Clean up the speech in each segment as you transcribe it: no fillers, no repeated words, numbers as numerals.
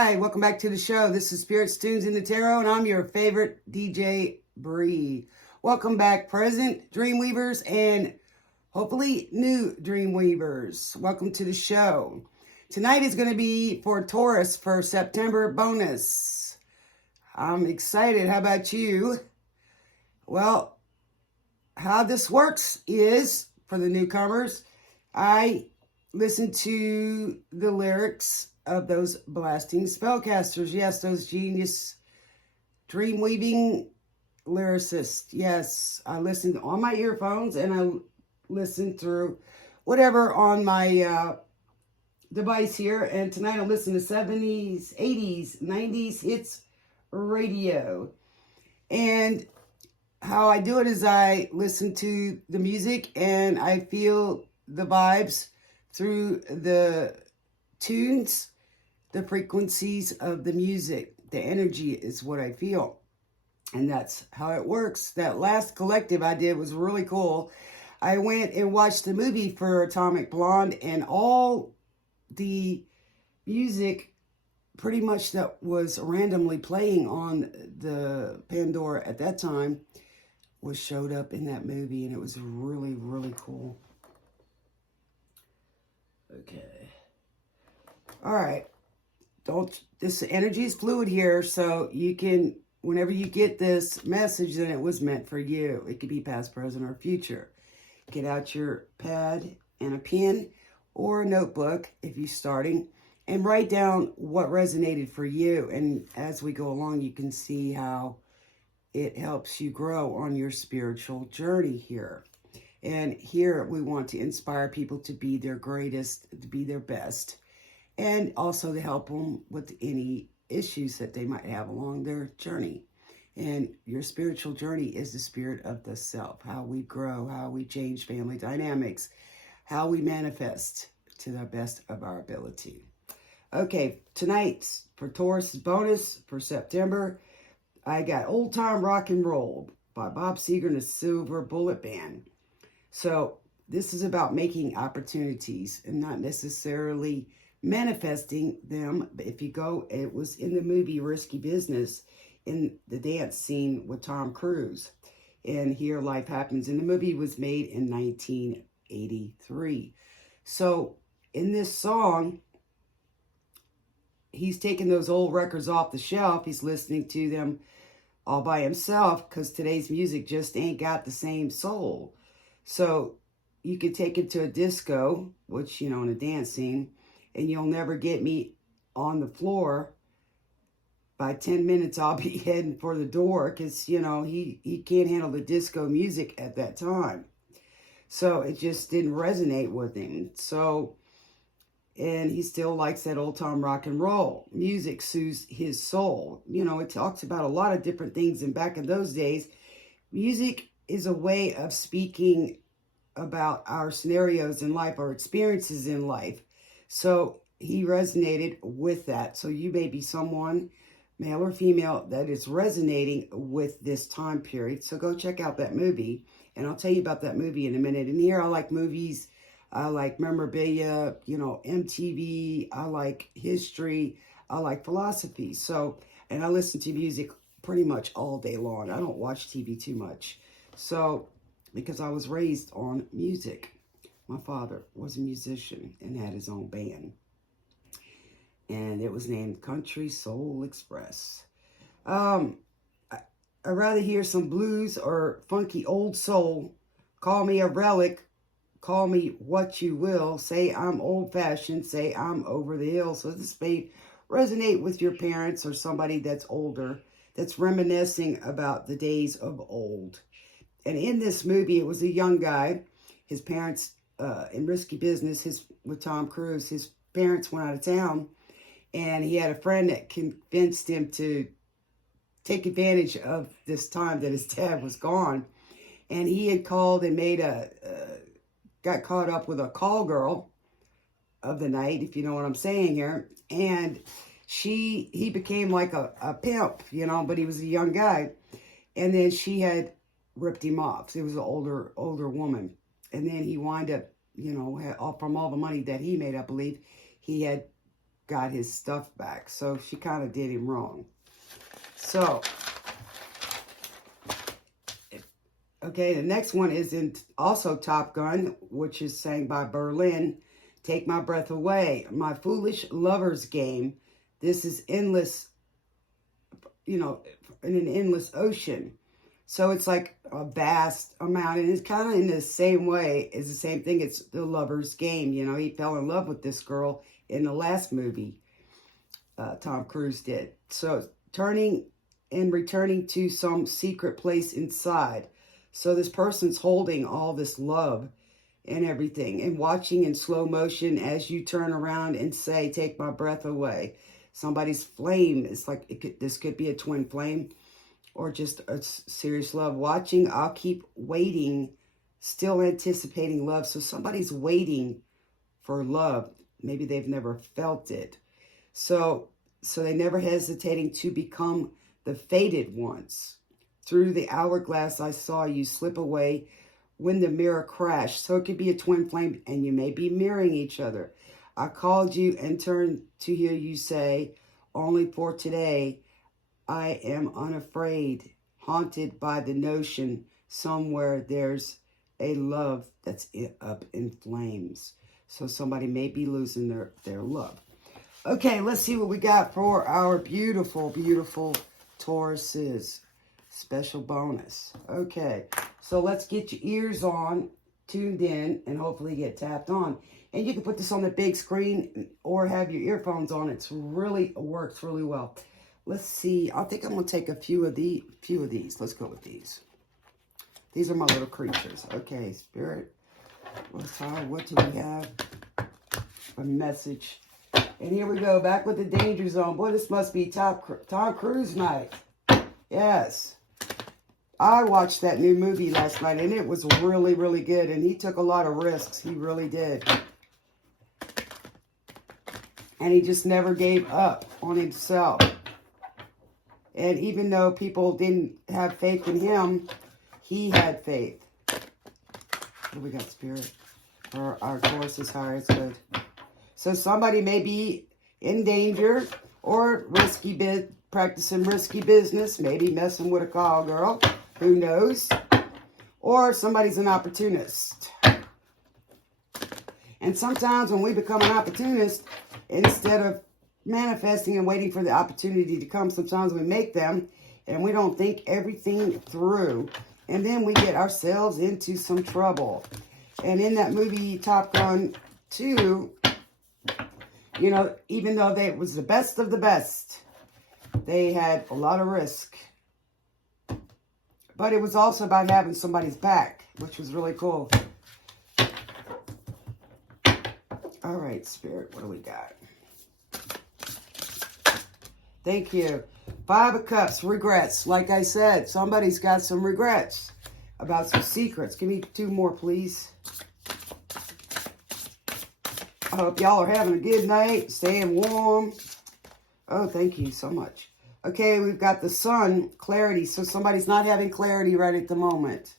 Hi, welcome back to the show. This is Spirits, Tunes, in the Tarot, and I'm your favorite DJ, Bree. Welcome back, present Dreamweavers and hopefully new Dreamweavers. Welcome to the show. Tonight is going to be for Taurus for September bonus. I'm excited. How about you? Well, how this works is, for the newcomers, I listen to the lyrics of those blasting spellcasters. Yes, those genius dream-weaving lyricists. Yes, I listen on my earphones and I listen through whatever on my device here. And tonight I listen to 70s, 80s, 90s hits radio. And how I do it is I listen to the music and I feel the vibes through the tunes, the frequencies of the music. The energy is what I feel. And that's how it works. That last collective I did was really cool. I went and watched the movie for Atomic Blonde, and all the music pretty much that was randomly playing on the Pandora at that time was showed up in that movie, and it was really, really cool. Okay. All right. This energy is fluid here, so you can, whenever you get this message, then it was meant for you. It could be past, present, or future. Get out your pad and a pen or a notebook if you're starting, and write down what resonated for you. And as we go along, you can see how it helps you grow on your spiritual journey here. And here we want to inspire people to be their greatest, to be their best, and also to help them with any issues that they might have along their journey. And your spiritual journey is the spirit of the self, how we grow, how we change family dynamics, how we manifest to the best of our ability. Okay, tonight for Taurus bonus for September, I got Old Time Rock and Roll by Bob Seger and the Silver Bullet Band. So this is about making opportunities and not necessarily manifesting them. But if you go, it was in the movie Risky Business, in the dance scene with Tom Cruise. And Here Life Happens. And the movie was made in 1983. So in this song, he's taking those old records off the shelf. He's listening to them all by himself because today's music just ain't got the same soul. So you could take it to a disco, which, in a dance scene, and you'll never get me on the floor. By 10 minutes, I'll be heading for the door because, he can't handle the disco music at that time. So it just didn't resonate with him. So, and he still likes that old time rock and roll. Music soothes his soul. It talks about a lot of different things. And back in those days, music is a way of speaking about our scenarios in life, our experiences in life. So he resonated with that. So you may be someone, male or female, that is resonating with this time period. So go check out that movie. And I'll tell you about that movie in a minute. And here I like movies. I like memorabilia, MTV. I like history. I like philosophy. So, and I listen to music pretty much all day long. I don't watch TV too much. So, because I was raised on music. My father was a musician and had his own band. And it was named Country Soul Express. I'd rather hear some blues or funky old soul. Call me a relic. Call me what you will. Say I'm old-fashioned. Say I'm over the hill. So this may resonate with your parents or somebody that's older, that's reminiscing about the days of old. And in this movie, it was a young guy. His parents, in Risky Business, with Tom Cruise, his parents went out of town. And he had a friend that convinced him to take advantage of this time that his dad was gone. And he had called and got caught up with a call girl of the night, if you know what I'm saying here. And he became like a pimp, but he was a young guy. And then she had ripped him off. It was an older woman. And then he wound up, from all the money that he made, I believe, he had got his stuff back. So she kind of did him wrong. So, okay, the next one is in also Top Gun, which is sang by Berlin. Take my breath away. My foolish lover's game. This is endless, you know, in an endless ocean. So it's like a vast amount, and it's kind of in the same way, it's the same thing. It's the lover's game. You know, he fell in love with this girl in the last movie Tom Cruise did. So turning and returning to some secret place inside. So this person's holding all this love and everything and watching in slow motion as you turn around and say, take my breath away. Somebody's flame, it's like this could be a twin flame or just a serious love. Watching, I'll keep waiting, still anticipating love. So somebody's waiting for love. Maybe they've never felt it. So they never hesitating to become the fated ones. Through the hourglass, I saw you slip away when the mirror crashed. So it could be a twin flame and you may be mirroring each other. I called you and turned to hear you say, only for today, I am unafraid, haunted by the notion somewhere there's a love that's up in flames. So somebody may be losing their love. Okay, let's see what we got for our beautiful, beautiful Tauruses. Special bonus. Okay, so let's get your ears on, tuned in, and hopefully get tapped on. And you can put this on the big screen or have your earphones on. It works really well. Let's see. I think I'm going to take a few of these. Let's go with these. These are my little creatures. Okay, Spirit. What do we have? A message. And here we go. Back with the Danger Zone. Boy, this must be Tom Cruise night. Yes. I watched that new movie last night, and it was really, really good. And he took a lot of risks. He really did. And he just never gave up on himself. And even though people didn't have faith in him, he had faith. What do we got, Spirit? Our Taurus is higher. It's good. So somebody may be in danger or practicing risky business. Maybe messing with a call girl. Who knows? Or somebody's an opportunist. And sometimes when we become an opportunist, instead of manifesting and waiting for the opportunity to come, sometimes we make them and we don't think everything through. And then we get ourselves into some trouble. And in that movie, Top Gun 2, you know, even though it was the best of the best, they had a lot of risk. But it was also about having somebody's back, which was really cool. All right, Spirit, what do we got? Thank you. 5 of Cups, regrets. Like I said, somebody's got some regrets about some secrets. Give me 2 more, please. I hope y'all are having a good night, staying warm. Oh, thank you so much. Okay, we've got the Sun, clarity. So somebody's not having clarity right at the moment.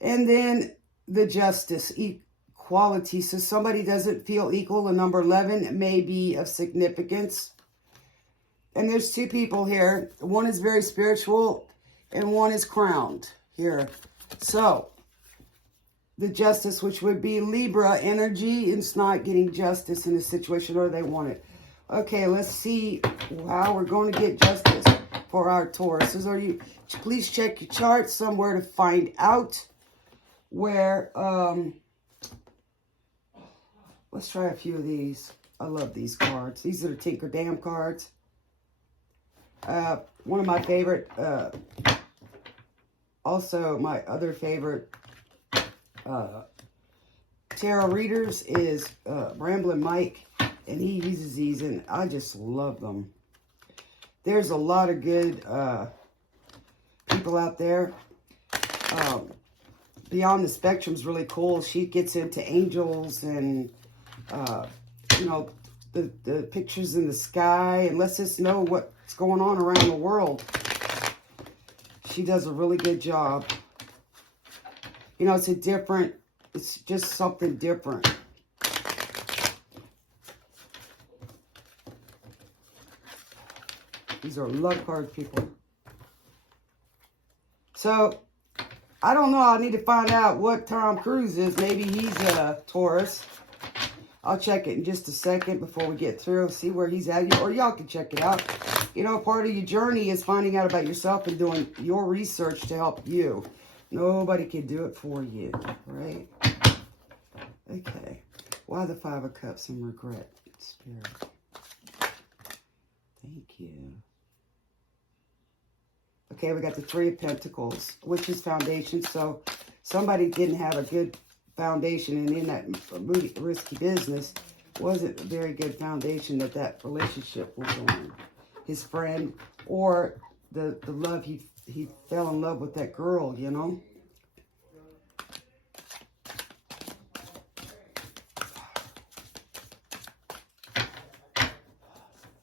And then the Justice, equality. So somebody doesn't feel equal. The number 11 may be of significance. And there's 2 people here. One is very spiritual and one is crowned here. So the Justice, which would be Libra energy, it's not getting justice in a situation or they want it. Okay, let's see how we're going to get justice for our Tauruses. Please check your chart somewhere to find out where, let's try a few of these. I love these cards. These are the Tinker Dam cards. One of my favorite, also my other favorite tarot readers is Ramblin' Mike. And he uses these, and I just love them. There's a lot of good people out there. Beyond the Spectrum's really cool. She gets into angels and, you know, the pictures in the sky and lets us know what's going on around the world. She does a really good job. You know, it's just something different. These are love cards, people. So, I don't know. I need to find out what Tom Cruise is. Maybe he's a Taurus. I'll check it in just a second before we get through. See where he's at. Or y'all can check it out. You know, part of your journey is finding out about yourself and doing your research to help you. Nobody can do it for you, right? Okay. Why the Five of Cups and regret, Spirit? Thank you. Okay, we got the Three of Pentacles, which is foundation. So somebody didn't have a good foundation, and in that risky business wasn't a very good foundation that relationship was on. His friend, or the love, he fell in love with that girl, you know.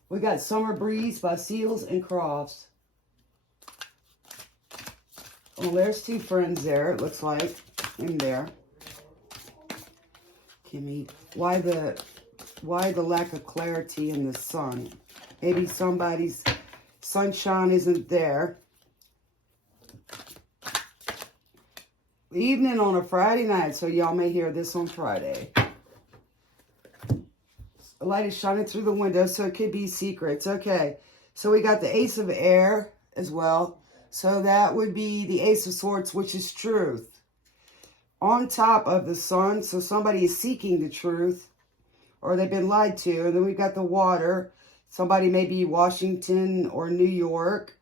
We got Summer Breeze by Seals and Crofts. Well, there's two friends there, it looks like, in there. Kimmy, why the lack of clarity in the sun? Maybe somebody's sunshine isn't there. Evening on a Friday night, so y'all may hear this on Friday. The light is shining through the window, so it could be secrets. Okay, so we got the Ace of Air as well. So that would be the Ace of Swords, which is truth. On top of the sun, so somebody is seeking the truth, or they've been lied to. And then we've got the Water. Somebody may be Washington or New York.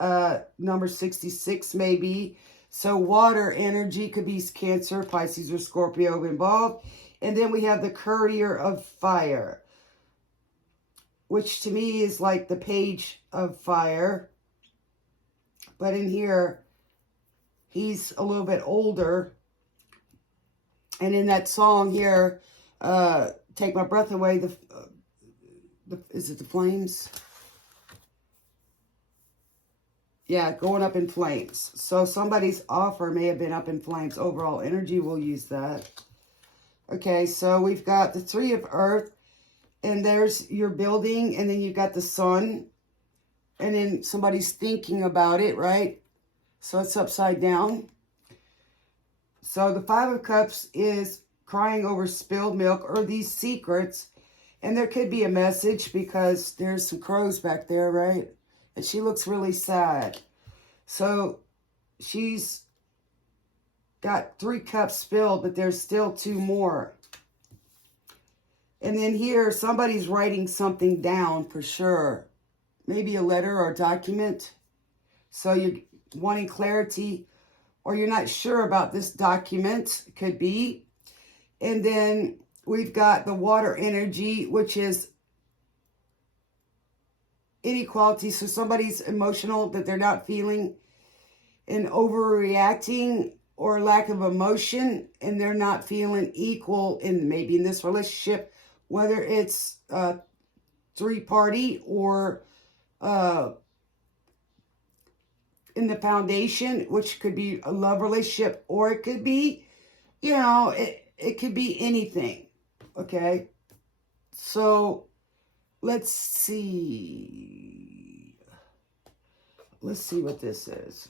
Number 66 maybe. So water energy could be Cancer, Pisces, or Scorpio involved. And then we have the Courier of Fire, which to me is like the Page of Fire. But in here, he's a little bit older. And in that song here, Take My Breath Away, is it the flames? Yeah, going up in flames. So somebody's offer may have been up in flames. Overall energy, we'll use that. Okay, so we've got the Three of Earth, and there's your building, and then you've got the sun, and then somebody's thinking about it, right? So it's upside down. So the Five of Cups is crying over spilled milk or these secrets, and there could be a message because there's some crows back there, right? And she looks really sad. So she's got 3 cups spilled, but there's still 2 more. And then here, somebody's writing something down for sure. Maybe a letter or a document. So you're wanting clarity, or you're not sure about this document. Could be. And then we've got the Water energy, which is inequality. So somebody's emotional that they're not feeling, and overreacting, or lack of emotion, and they're not feeling equal in maybe in this relationship, whether it's 3-party or in the foundation, which could be a love relationship, or it could be, you know, it could be anything. Okay, so let's see what this is.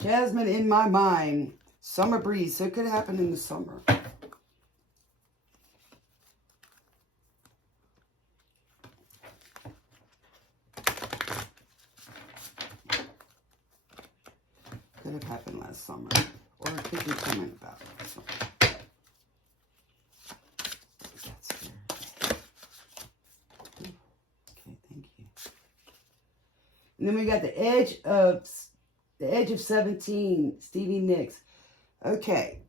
Jasmine in my mind. Summer breeze. So it could happen in the summer. Could have happened last summer. Or it could be coming about last summer. That's there. Okay, thank you. And then we got the Edge of 17, Stevie Nicks. Okay.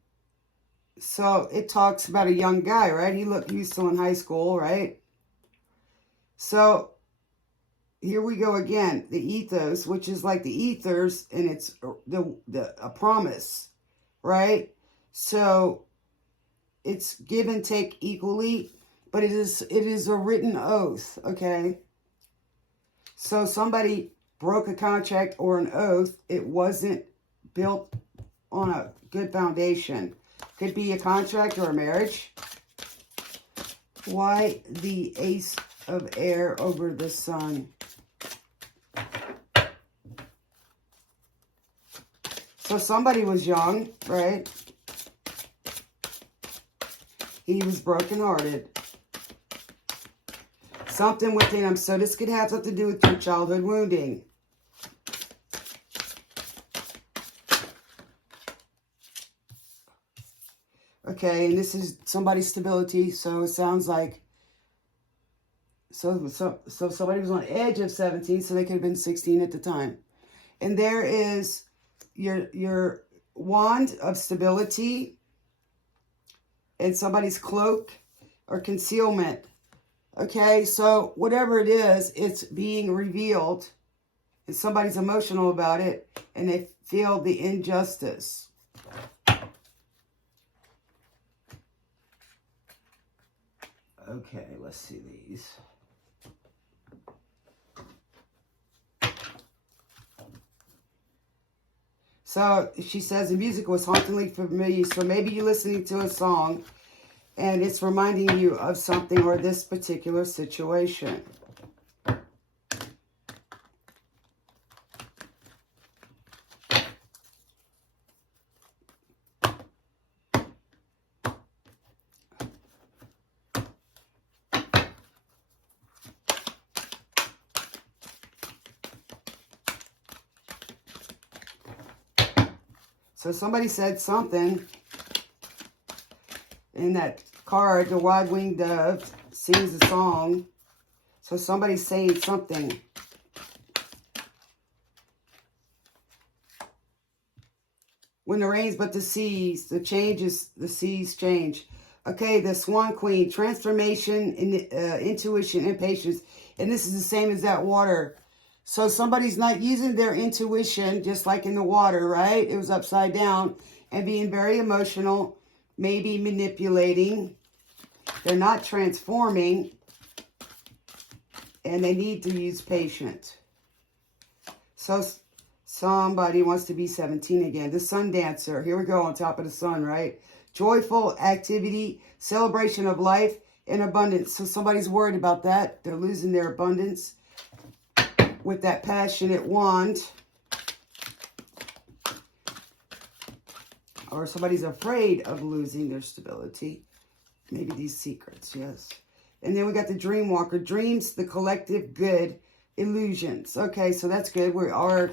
So it talks about a young guy, right? He's still in high school, right? So here we go again. The ethos, which is like the ethers, and it's a promise, right? So it's give and take equally, but it is a written oath, okay? So somebody broke a contract or an oath. It wasn't built on a good foundation. Could be a contract or a marriage. Why the Ace of Air over the Sun? So somebody was young, right? He was brokenhearted. Something within him. So this could have something to do with your childhood wounding. Okay, and this is somebody's stability. So it sounds like, so somebody was on the edge of 17, so they could have been 16 at the time. And there is your wand of stability and somebody's cloak or concealment. Okay, so whatever it is, it's being revealed. And somebody's emotional about it, and they feel the injustice. Okay, let's see these. So she says the music was hauntingly familiar. So maybe you're listening to a song and it's reminding you of something or this particular situation. So somebody said something in that card. The wide-winged dove sings a song. So somebody's saying something. When the rains but the seas, the seas change. Okay, the Swan Queen, transformation, intuition, and patience. And this is the same as that water. So somebody's not using their intuition, just like in the water, right? It was upside down, and being very emotional, maybe manipulating. They're not transforming, and they need to use patience. So somebody wants to be 17 again. The Sun Dancer. Here we go, on top of the sun, right? Joyful activity, celebration of life, and abundance. So somebody's worried about that. They're losing their abundance with that passionate wand. Or somebody's afraid of losing their stability. Maybe these secrets, yes. And then we got the Dream Walker. Dreams, the collective good, illusions. Okay, so that's good. We are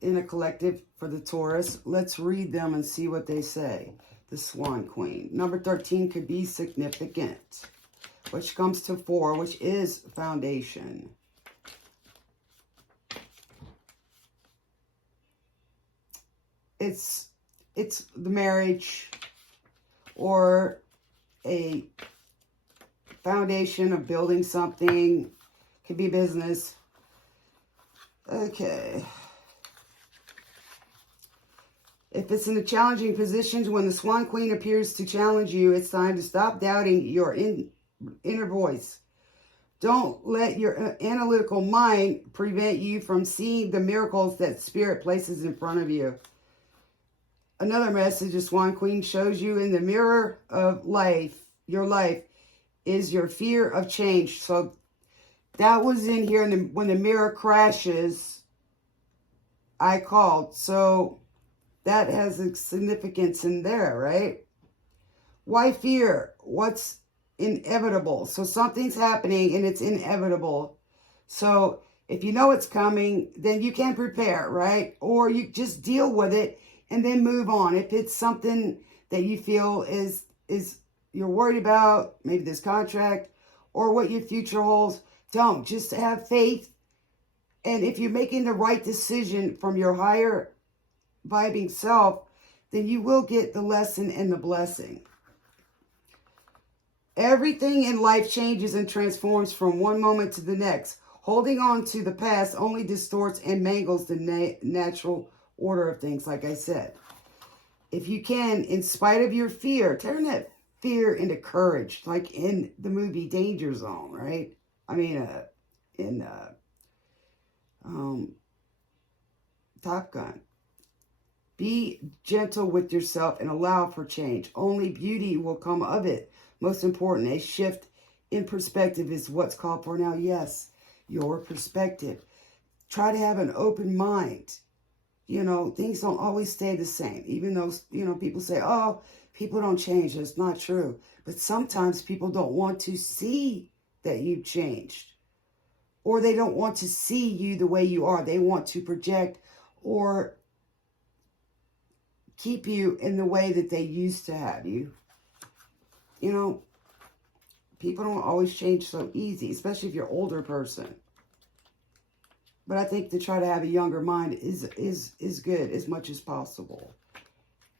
in a collective for the Taurus. Let's read them and see what they say. The Swan Queen. Number 13 could be significant, which comes to 4, which is foundation. It's the marriage or a foundation of building something. Could be business. Okay. If it's in a challenging position, when the Swan Queen appears to challenge you, it's time to stop doubting your inner voice. Don't let your analytical mind prevent you from seeing the miracles that Spirit places in front of you. Another message the Swan Queen shows you in the mirror of life, your life, is your fear of change. So that was in here, when the mirror crashes, I called. So that has a significance in there, right? Why fear? What's inevitable? So something's happening and it's inevitable. So if you know it's coming, then you can prepare, right? Or you just deal with it and then move on. If it's something that you feel is you're worried about, maybe this contract or what your future holds, don't. Just have faith. And if you're making the right decision from your higher vibing self, then you will get the lesson and the blessing. Everything in life changes and transforms from one moment to the next. Holding on to the past only distorts and mangles the natural order of things, like I said. If you can, in spite of your fear, turn that fear into courage, like in the movie Danger Zone, right? I mean, in Top Gun. Be gentle with yourself and allow for change. Only beauty will come of it. Most important, a shift in perspective is what's called for now. Yes, your perspective. Try to have an open mind. You know, things don't always stay the same. Even though, you know, people say, oh, people don't change. That's not true. But sometimes people don't want to see that you've changed. Or they don't want to see you the way you are. They want to project or keep you in the way that they used to have you. You know, people don't always change so easy, especially if you're an older person. But I think to try to have a younger mind is good as much as possible.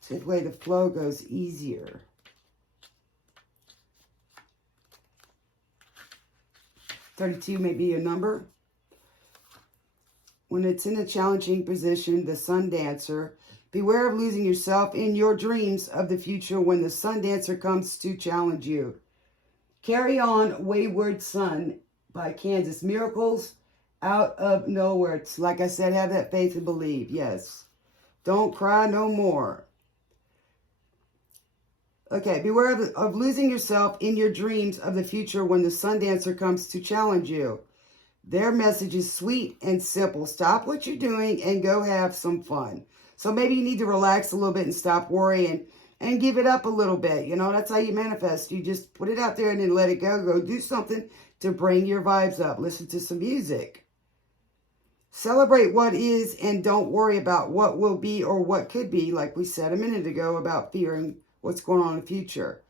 So that way the flow goes easier. $32 may be a number. When it's in a challenging position, the sun dancer, beware of losing yourself in your dreams of the future when the sun dancer comes to challenge you. Carry On, Wayward Son by Kansas. Miracles out of nowhere. It's like I said, have that faith and believe. Yes. Don't cry no more. Okay, beware of losing yourself in your dreams of the future when the sun dancer comes to challenge you. Their message is sweet and simple. Stop what you're doing and go have some fun. So maybe you need to relax a little bit and stop worrying and give it up a little bit. You know, that's how you manifest. You just put it out there and then let it go. Go do something to bring your vibes up. Listen to some music. Celebrate what is and don't worry about what will be or what could be, like we said a minute ago about fearing what's going on in the future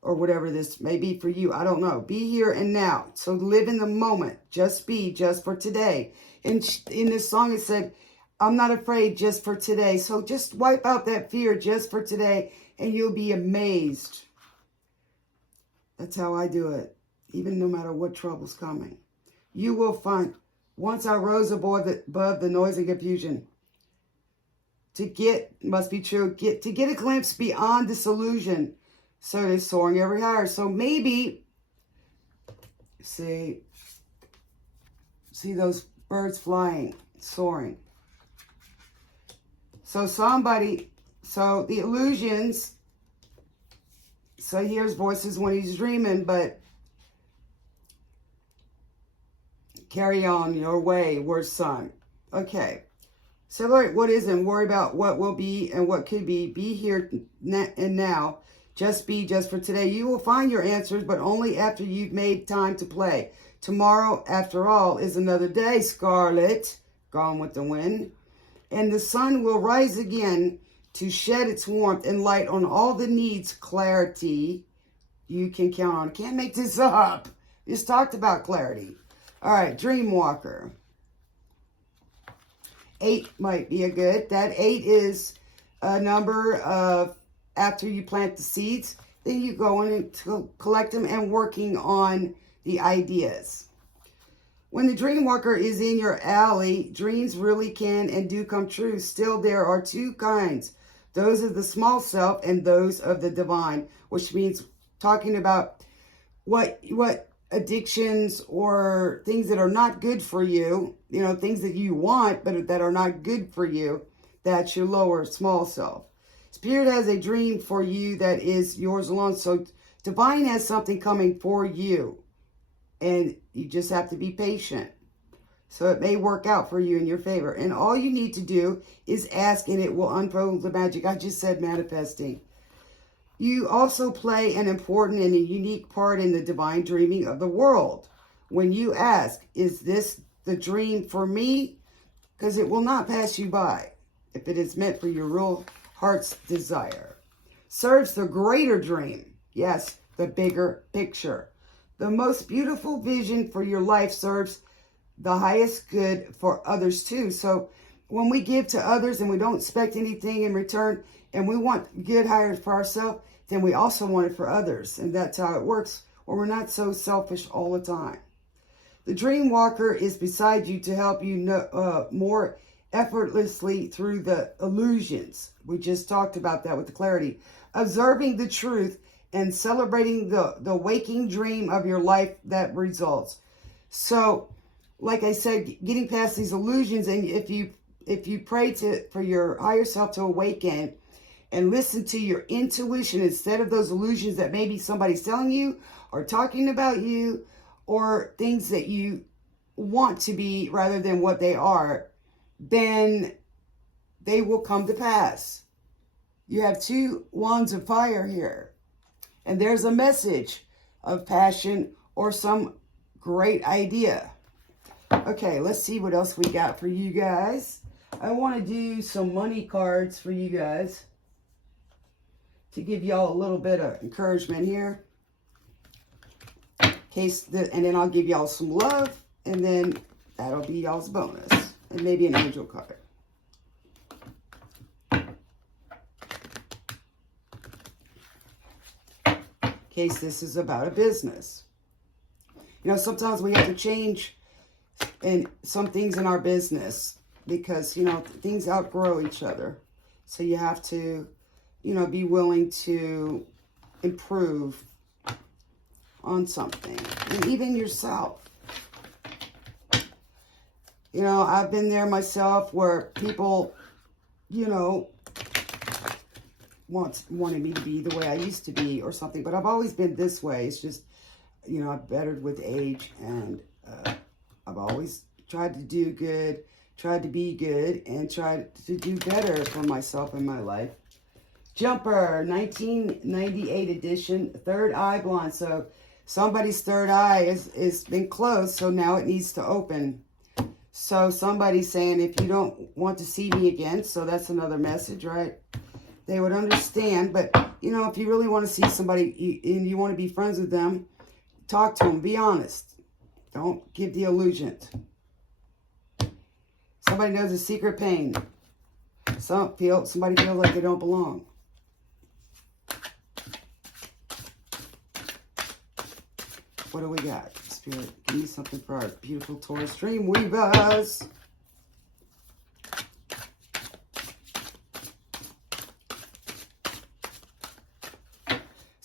or whatever this may be for you. I don't know. Be here and now. So live in the moment. Just be, just for today. And in this song it said, I'm not afraid just for today. So just wipe out that fear just for today and you'll be amazed. That's how I do it. Even no matter what trouble's coming. You will find, once I rose above the noise and confusion. To get, must be true, to get a glimpse beyond disillusion. So they're soaring ever higher. So maybe, see those birds flying, soaring. So somebody, so the illusions, so he hears voices when he's dreaming, but carry on your way, word son. Okay. Celebrate what is and worry about what will be and what could be. Be here and now. Just be, just for today. You will find your answers, but only after you've made time to play. Tomorrow, after all, is another day, Scarlet. Gone with the wind. And the sun will rise again to shed its warmth and light on all the needs, clarity you can count on. Can't make this up. Just talked about clarity. All right, Dreamwalker. 8 might be a good. That 8 is a number of after you plant the seeds, then you go in and collect them and working on the ideas. When the dream worker is in your alley, dreams really can and do come true. Still, there are two kinds. Those of the small self and those of the divine, which means talking about what addictions or things that are not good for you, you know, things that you want but that are not good for you, that's your lower small self. Spirit has a dream for you that is yours alone. So divine has something coming for you. And you just have to be patient. So it may work out for you in your favor. And all you need to do is ask and it will unfold the magic. I just said manifesting. You also play an important and a unique part in the divine dreaming of the world. When you ask, is this the dream for me? Because it will not pass you by if it is meant for your real heart's desire. Serves the greater dream. Yes, the bigger picture. The most beautiful vision for your life serves the highest good for others too. So when we give to others and we don't expect anything in return and we want good higher for ourselves, then we also want it for others. And that's how it works, or we're not so selfish all the time. The dream walker is beside you to help you know, more effortlessly through the illusions. We just talked about that with the clarity. Observing the truth and celebrating the waking dream of your life that results. So, like I said, getting past these illusions, and if you if you pray for your higher self to awaken and listen to your intuition instead of those illusions that maybe somebody's telling you or talking about you, or things that you want to be rather than what they are, then they will come to pass. You have 2 wands of fire here. And there's a message of passion or some great idea. Okay, let's see what else we got for you guys. I want to do some money cards for you guys to give y'all a little bit of encouragement here. And then I'll give y'all some love, and then that'll be y'all's bonus. And maybe an angel card. In case this is about a business. You know, sometimes we have to change some things in our business because, you know, things outgrow each other. So you have to, you know, be willing to improve on something. And even yourself. You know, I've been there myself where people, you know, wanted me to be the way I used to be or something. But I've always been this way. It's just, you know, I've bettered with age. And I've always tried to do good, tried to be good, and tried to do better for myself in my life. Jumper, 1998 edition, third eye blind. So somebody's third eye is been closed, so now it needs to open. So somebody's saying, if you don't want to see me again, so that's another message, right? They would understand, but, you know, if you really want to see somebody and you want to be friends with them, talk to them, be honest. Don't give the illusion. Somebody knows a secret pain. Somebody feels like they don't belong. What do we got? Spirit, give me something for our beautiful Taurus dream weavers.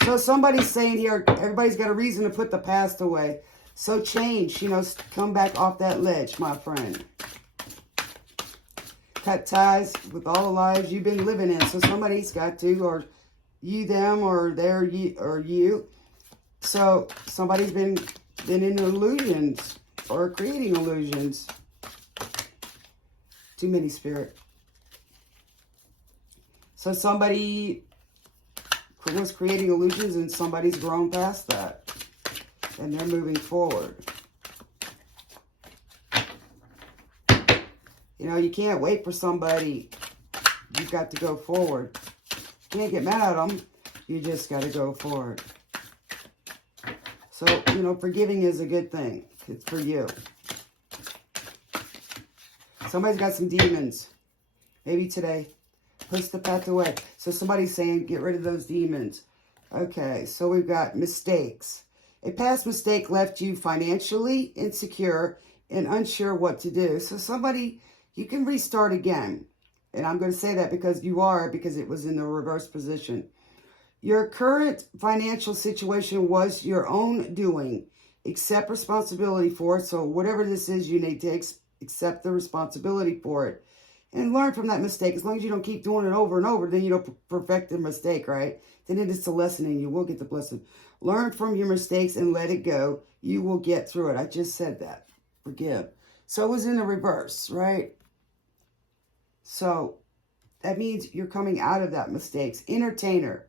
So somebody's saying here, everybody's got a reason to put the past away. So change, you know, come back off that ledge, my friend. Cut ties with all the lives you've been living in. So somebody's got to, or you, them, or they're you, or you. So somebody's been in illusions or creating illusions. Too many, Spirit. So somebody was creating illusions and somebody's grown past that. And they're moving forward. You know, you can't wait for somebody. You've got to go forward. You can't get mad at them. You just got to go forward. So, you know, forgiving is a good thing. It's for you. Somebody's got some demons. Maybe today. Push the path away. So somebody's saying, get rid of those demons. Okay, so we've got mistakes. A past mistake left you financially insecure and unsure what to do. So somebody, you can restart again. And I'm going to say that because it was in the reverse position. Your current financial situation was your own doing. Accept responsibility for it. So whatever this is, you need to accept the responsibility for it. And learn from that mistake. As long as you don't keep doing it over and over, then you don't perfect the mistake, right? Then it is a lesson and you will get the blessing. Learn from your mistakes and let it go. You will get through it. I just said that. Forgive. So it was in the reverse, right? So that means you're coming out of that mistakes. Entertainer.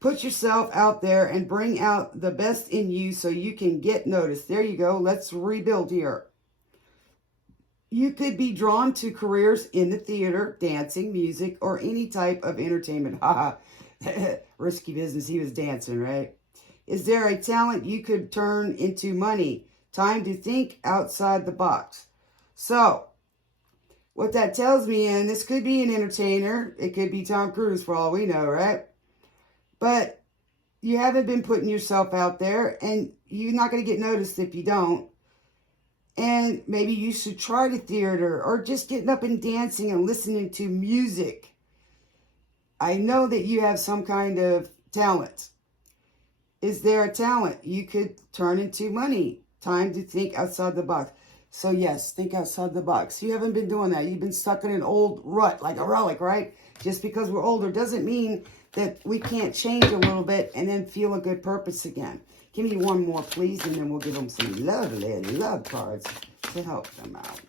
Put yourself out there and bring out the best in you so you can get noticed. There you go. Let's rebuild here. You could be drawn to careers in the theater, dancing, music, or any type of entertainment. Haha. Risky business. He was dancing, right? Is there a talent you could turn into money? Time to think outside the box. So, what that tells me, and this could be an entertainer. It could be Tom Cruise for all we know, right? But you haven't been putting yourself out there, and you're not going to get noticed if you don't. And maybe you should try the theater or just getting up and dancing and listening to music. I know that you have some kind of talent. Is there a talent you could turn into money? Time to think outside the box. So yes, think outside the box. You haven't been doing that. You've been stuck in an old rut, like a relic, right? Just because we're older doesn't mean that we can't change a little bit and then feel a good purpose again. Give me one more, please, and then we'll give them some lovely love cards to help them out.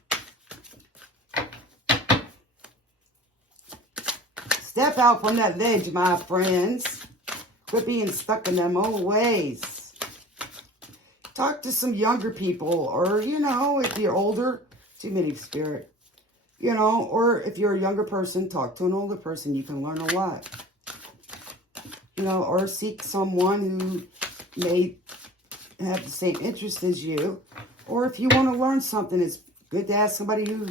Step out from that ledge, my friends. Quit being stuck in them old ways. Talk to some younger people, or, you know, if you're older, too many spirit, you know, or if you're a younger person, talk to an older person. You can learn a lot, you know, or seek someone who may have the same interest as you, or if you want to learn something, it's good to ask somebody who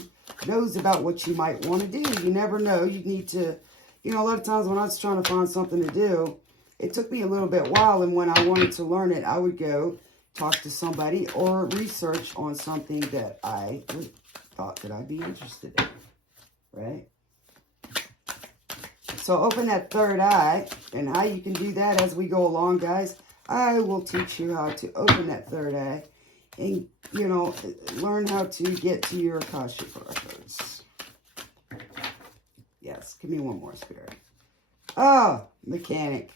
knows about what you might want to do. You never know. You need to, you know, a lot of times when I was trying to find something to do, it took me a little bit while, and when I wanted to learn it, I would go talk to somebody or research on something that I thought that I'd be interested in, right? So open that third eye, and how you can do that as we go along, guys. I will teach you how to open that third eye and, you know, learn how to get to your Akashic records. Yes, give me one more, Spirit. Oh, mechanic.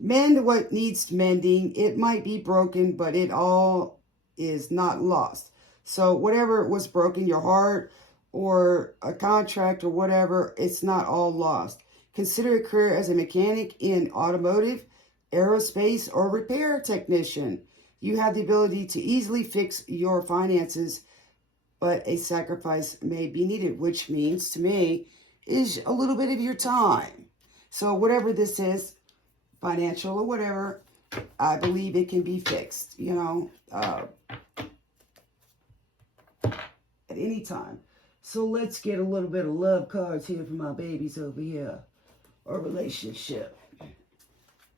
Mend what needs mending. It might be broken, but it all is not lost. So whatever was broken, your heart or a contract or whatever, it's not all lost. Consider a career as a mechanic in automotive, aerospace, or repair technician. You have the ability to easily fix your finances, but a sacrifice may be needed, which means to me is a little bit of your time. So whatever this is, financial or whatever, I believe it can be fixed, you know, at any time. So let's get a little bit of love cards here for my babies over here, or relationship.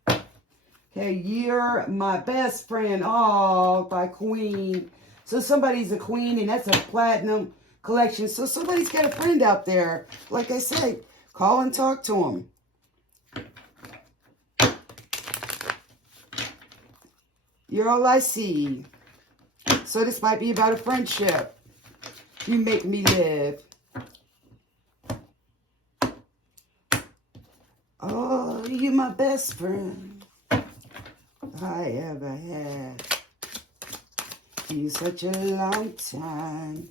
Okay, you're my best friend. Oh, by Queen. So somebody's a queen, and that's a platinum collection. So somebody's got a friend out there. Like I said, call and talk to them. You're all I see. So this might be about a friendship. You make me live. Oh, you're my best friend I ever had. You such a long time.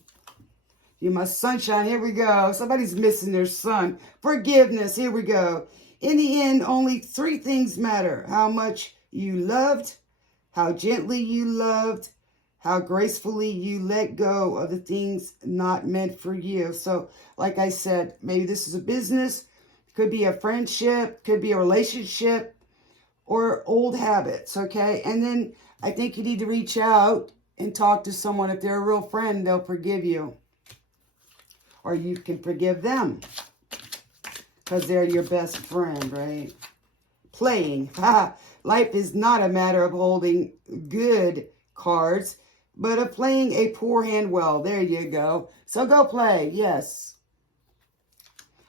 You're my sunshine. Here we go. Somebody's missing their sun. Forgiveness. Here we go. In the end, only three things matter. How much you loved, how gently you loved, how gracefully you let go of the things not meant for you. So, like I said, maybe this is a business, could be a friendship, could be a relationship, or old habits, okay? And then I think you need to reach out and talk to someone. If they're a real friend, they'll forgive you. Or you can forgive them, because they're your best friend, right? Playing. Life is not a matter of holding good cards, but of playing a poor hand well. There you go. So go play. Yes.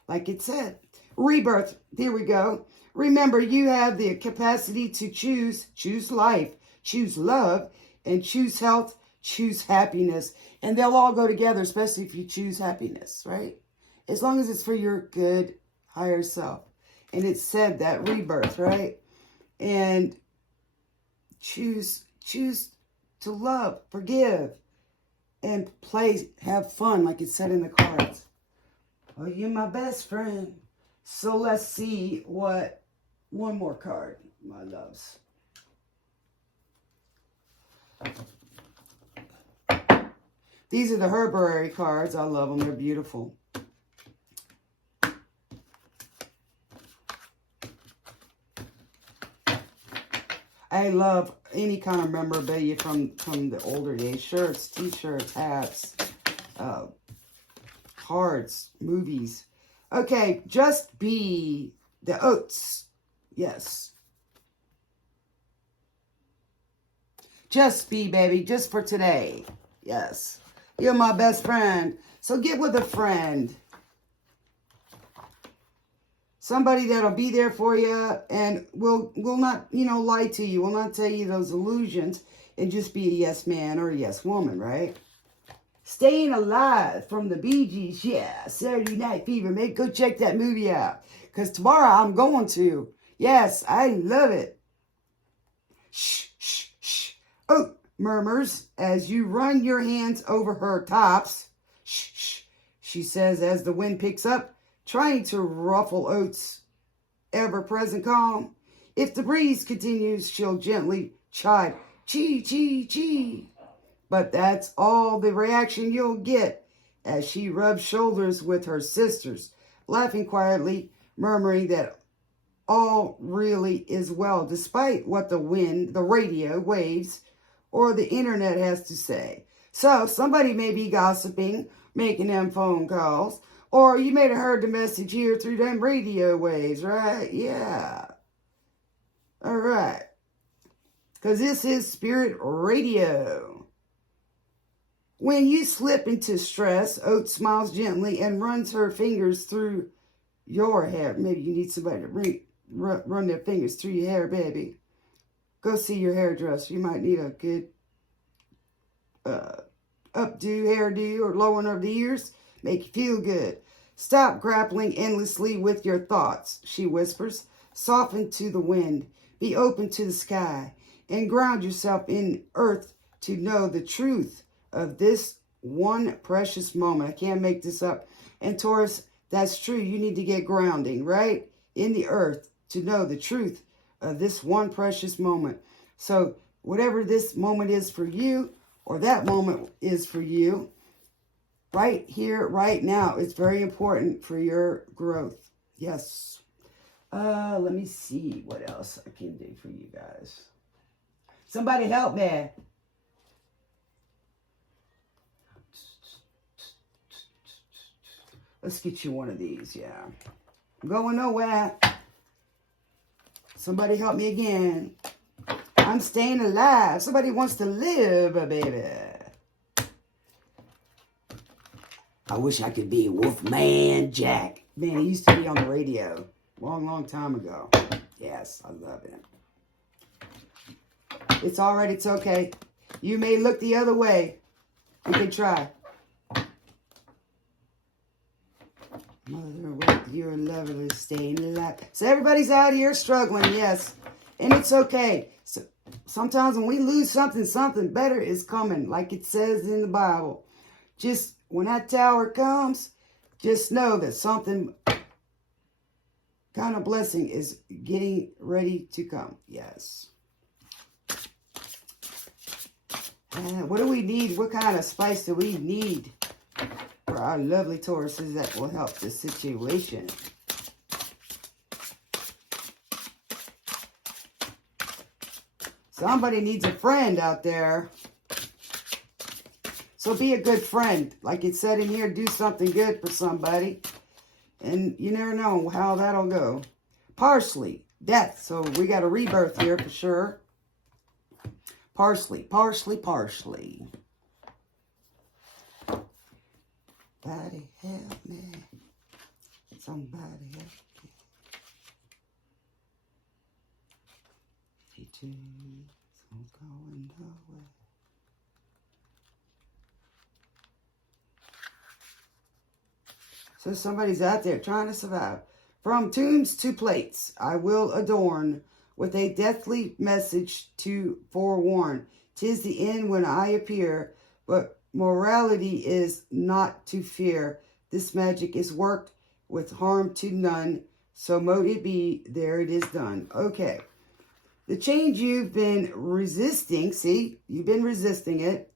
Like it said. Rebirth. Here we go. Remember, you have the capacity to choose. Choose life. Choose love. And choose health. Choose happiness. And they'll all go together, especially if you choose happiness, right? As long as it's for your good higher self. And it said that rebirth, right? And choose to love, forgive, and play, have fun, like it said in the cards. Oh, you're my best friend. So let's see what one more card, my loves. These are the Herbarary cards. I love them. They're beautiful. I love any kind of memorabilia from the older days. Shirts, t-shirts, hats, cards, movies. Okay, just be the oats. Yes. Just be, baby, just for today. Yes. You're my best friend. So get with a friend. Somebody that'll be there for you and will not, lie to you. Will not tell you those illusions and just be a yes man or a yes woman, right? Staying Alive from the Bee Gees. Yeah, Saturday Night Fever. Go check that movie out. Because tomorrow I'm going to. Yes, I love it. Shh, shh, shh. Oat murmurs as you run your hands over her tops. Shh, shh, she says as the wind picks up, trying to ruffle Oat's ever-present calm. If the breeze continues, she'll gently chide, chee, chee, chee. But that's all the reaction you'll get as she rubs shoulders with her sisters, laughing quietly, murmuring that all really is well, despite what the wind, the radio waves, or the internet has to say. So somebody may be gossiping, making them phone calls, or you may have heard the message here through them radio waves, right? Yeah. All right. Because this is Spirit Radio. When you slip into stress, Oat smiles gently and runs her fingers through your hair. Maybe you need somebody to run their fingers through your hair, baby. Go see your hairdresser. You might need a good updo, hairdo, or lowering of the ears. Make you feel good. Stop grappling endlessly with your thoughts, she whispers. Soften to the wind. Be open to the sky. And ground yourself in earth to know the truth of this one precious moment. I can't make this up. And Taurus, that's true. You need to get grounding, right? In the earth to know the truth of this one precious moment. So whatever this moment is for you, or that moment is for you, right here, right now, it's very important for your growth. Yes. Let me see what else I can do for you guys. Somebody help me. Let's get you one of these, yeah. I'm going nowhere. Somebody help me again. I'm staying alive. Somebody wants to live, baby. I wish I could be Wolfman Jack. Man, he used to be on the radio long, long time ago. Yes, I love him. It's all right. It's okay. You may look the other way. You can try. Mother, with your lovely staying alive. So everybody's out here struggling, yes. And it's okay. So sometimes when we lose something, something better is coming, like it says in the Bible. Just when that tower comes, just know that something kind of blessing is getting ready to come. Yes. What do we need? What kind of spice do we need for our lovely Tauruses that will help the situation? Somebody needs a friend out there. So be a good friend. Like it said in here, do something good for somebody. And you never know how that'll go. Parsley, death. So we got a rebirth here for sure. Parsley, parsley, parsley. Somebody help me. Somebody help me. Teachers, I'm going nowhere. So somebody's out there trying to survive. From tombs to plates, I will adorn with a deathly message to forewarn. 'Tis the end when I appear, but morality is not to fear. This magic is worked with harm to none, so mote it be, there it is done. Okay. The change you've been resisting, see, you've been resisting it,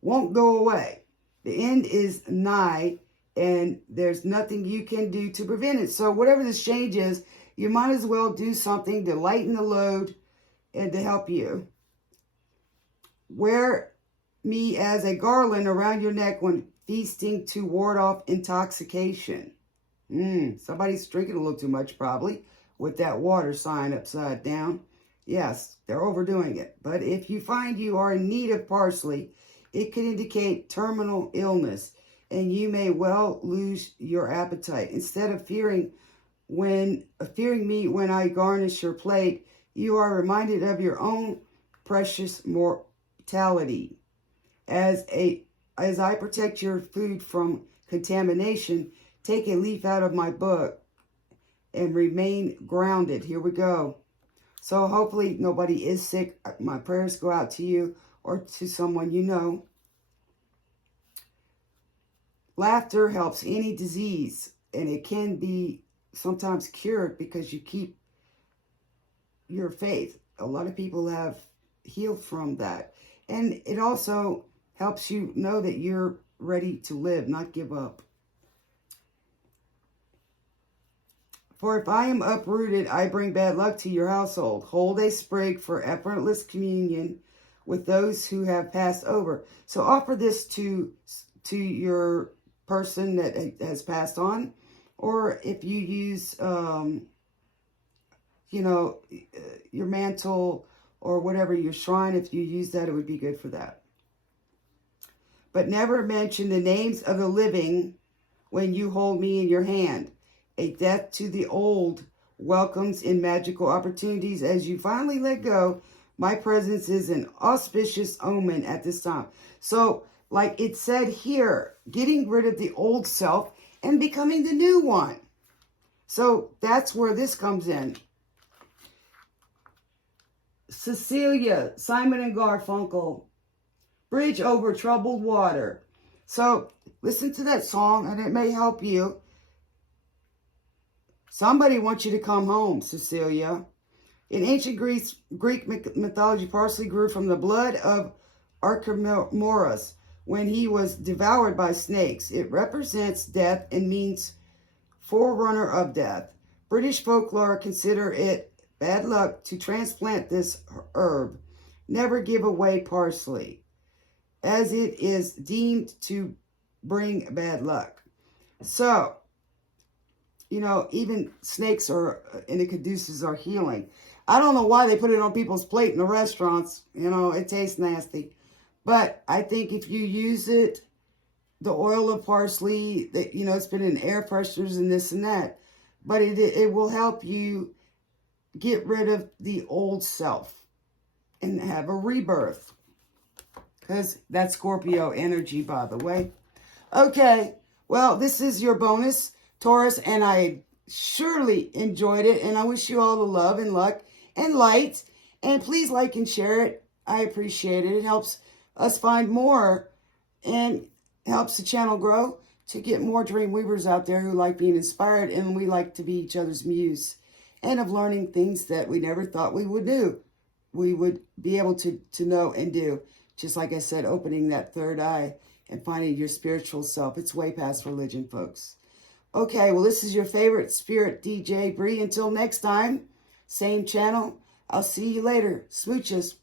won't go away. The end is nigh, and there's nothing you can do to prevent it. So whatever this change is, you might as well do something to lighten the load and to help you. Wear me as a garland around your neck when feasting to ward off intoxication. Somebody's drinking a little too much probably with that water sign upside down. Yes, they're overdoing it. But if you find you are in need of parsley, it could indicate terminal illness, and you may well lose your appetite. Instead of fearing me when I garnish your plate, you are reminded of your own precious mortality. As as I protect your food from contamination, take a leaf out of my book and remain grounded. Here we go. So hopefully nobody is sick. My prayers go out to you or to someone you know. Laughter helps any disease, and it can be sometimes cured because you keep your faith. A lot of people have healed from that. And it also helps you know that you're ready to live, not give up. For if I am uprooted, I bring bad luck to your household. Hold a sprig for effortless communion with those who have passed over. So offer this to your person that has passed on. Or if you use, your mantle or whatever, your shrine, if you use that, it would be good for that. But never mention the names of the living when you hold me in your hand. A death to the old welcomes in magical opportunities. As you finally let go, my presence is an auspicious omen at this time. So, like it said here, getting rid of the old self and becoming the new one. So that's where this comes in. Cecilia, Simon and Garfunkel, Bridge Over Troubled Water. So listen to that song and it may help you. Somebody wants you to come home, Cecilia. In ancient Greek mythology, parsley grew from the blood of Archimedes when he was devoured by snakes. It represents death and means forerunner of death. British folklore consider it bad luck to transplant this herb. Never give away parsley, as it is deemed to bring bad luck. So, even snakes are, and the caduceus are healing. I don't know why they put it on people's plate in the restaurants. It tastes nasty. But I think if you use it, the oil of parsley, that it's been in air fresheners and this and that. But it will help you get rid of the old self and have a rebirth. Because that's Scorpio energy, by the way. Okay, well, this is your bonus, Taurus, and I surely enjoyed it, and I wish you all the love and luck and light, and please like and share it. I appreciate it. It helps us find more and helps the channel grow to get more dream weavers out there who like being inspired, and we like to be each other's muse and of learning things that we never thought we would do. We would be able to know and do. Just like I said, opening that third eye and finding your spiritual self. It's way past religion, folks. Okay, well, this is your favorite spirit DJ, Bree. Until next time, same channel. I'll see you later. Smooches.